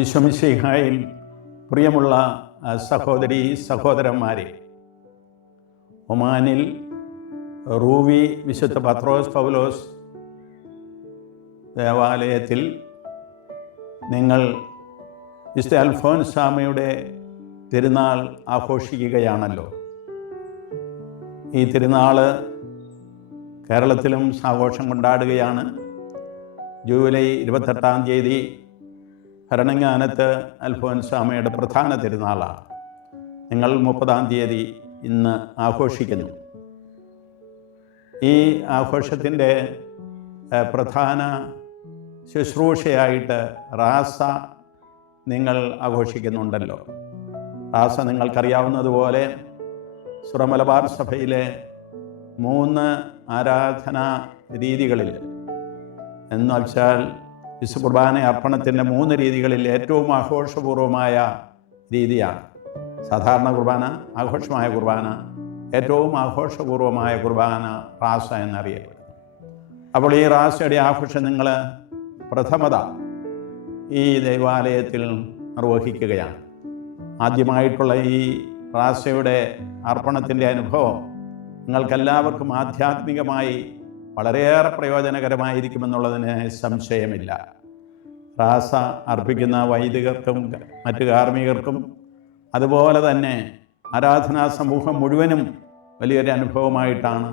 ഈശോമിശിഹായിൽ പ്രിയമുള്ള സഹോദരി സഹോദരന്മാരെ, ഒമാനിൽ റൂവി വിശുദ്ധ പത്രോസ് പൗലോസ് ദേവാലയത്തിൽ നിങ്ങൾ വിശുദ്ധ അൽഫോൻസാമയുടെ തിരുനാൾ ആഘോഷിക്കുകയാണല്ലോ. ഈ തിരുനാൾ കേരളത്തിലും ആഘോഷം കൊണ്ടാടുകയാണ്. ജൂലൈ 28-ാം തീയതി ഭരണങ്ങാനത്ത് അൽഫോൻസാമയുടെ പ്രധാന തിരുനാളാണ്. നിങ്ങൾ 30-ാം തീയതി ഇന്ന് ആഘോഷിക്കുന്നു. ഈ ആഘോഷത്തിൻ്റെ പ്രധാന ശുശ്രൂഷയായിട്ട് റാസ നിങ്ങൾ ആഘോഷിക്കുന്നുണ്ടല്ലോ. റാസ നിങ്ങൾക്കറിയാവുന്നതുപോലെ സുറമലബാർ സഭയിലെ 3 ആരാധനാ രീതികളിൽ എന്ന് വെച്ചാൽ വിശുദ്ധ കുർബാന അർപ്പണത്തിൻ്റെ 3 രീതികളിൽ ഏറ്റവും ആഘോഷപൂർവമായ രീതിയാണ് സാധാരണ കുർബാന. ആഘോഷമായ കുർബാന, ഏറ്റവും ആഘോഷപൂർവമായ കുർബാന റാസ എന്നറിയപ്പെടുന്നു. അപ്പോൾ ഈ റാസയുടെ ആഘോഷം നിങ്ങൾ പ്രഥമത ഈ ദൈവാലയത്തിൽ നിർവഹിക്കുകയാണ്. ആദ്യമായിട്ടുള്ള ഈ റാസയുടെ അർപ്പണത്തിൻ്റെ അനുഭവം നിങ്ങൾക്കെല്ലാവർക്കും ആധ്യാത്മികമായി വളരെയേറെ പ്രയോജനകരമായിരിക്കുമെന്നുള്ളതിന് സംശയമില്ല. റാസ അർപ്പിക്കുന്ന വൈദികർക്കും മറ്റു കാർമ്മികർക്കും അതുപോലെ തന്നെ ആരാധനാ സമൂഹം മുഴുവനും വലിയൊരു അനുഭവമായിട്ടാണ്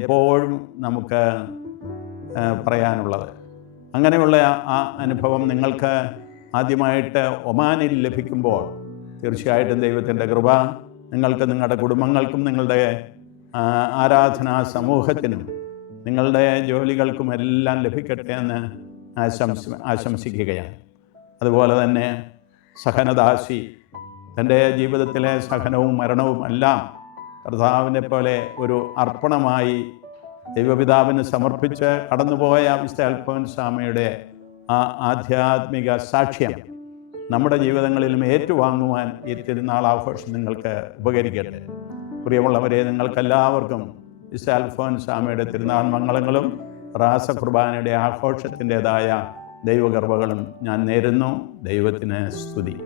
എപ്പോഴും നമുക്ക് പറയാനുള്ളത്. അങ്ങനെയുള്ള ആ അനുഭവം നിങ്ങൾക്ക് ആദ്യമായിട്ട് ഒമാനിൽ ലഭിക്കുമ്പോൾ തീർച്ചയായിട്ടും ദൈവത്തിൻ്റെ കൃപ നിങ്ങൾക്ക്, നിങ്ങളുടെ കുടുംബങ്ങൾക്കും, നിങ്ങളുടെ ആരാധനാ സമൂഹത്തിനും, നിങ്ങളുടെ ജോലികൾക്കും എല്ലാം ലഭിക്കട്ടെ എന്ന് ആശംസിക്കുകയാണ്. അതുപോലെ തന്നെ സഹനദാസി തൻ്റെ ജീവിതത്തിലെ സഹനവും മരണവും എല്ലാം കർത്താവിനെ പോലെ ഒരു അർപ്പണമായി ദൈവപിതാവിന് സമർപ്പിച്ച് കടന്നുപോയ വിശുദ്ധ അൽഫോൻസാമയുടെ ആ ആധ്യാത്മിക സാക്ഷ്യം നമ്മുടെ ജീവിതങ്ങളിലും ഏറ്റുവാങ്ങുവാൻ ഈ തിരുനാൾ ആഘോഷം നിങ്ങൾക്ക് ഉപകരിക്കട്ടെ. പ്രിയമുള്ളവരെ, നിങ്ങൾക്കെല്ലാവർക്കും വിശുദ്ധ അൽഫോൻസാമയുടെ തിരുനാൾ മംഗളങ്ങളും റാസ കുർബാനയുടെ ആഘോഷത്തിൻ്റെതായ ദൈവകൃപകളും ഞാൻ നേരുന്നു. ദൈവത്തിന് സ്തുതി.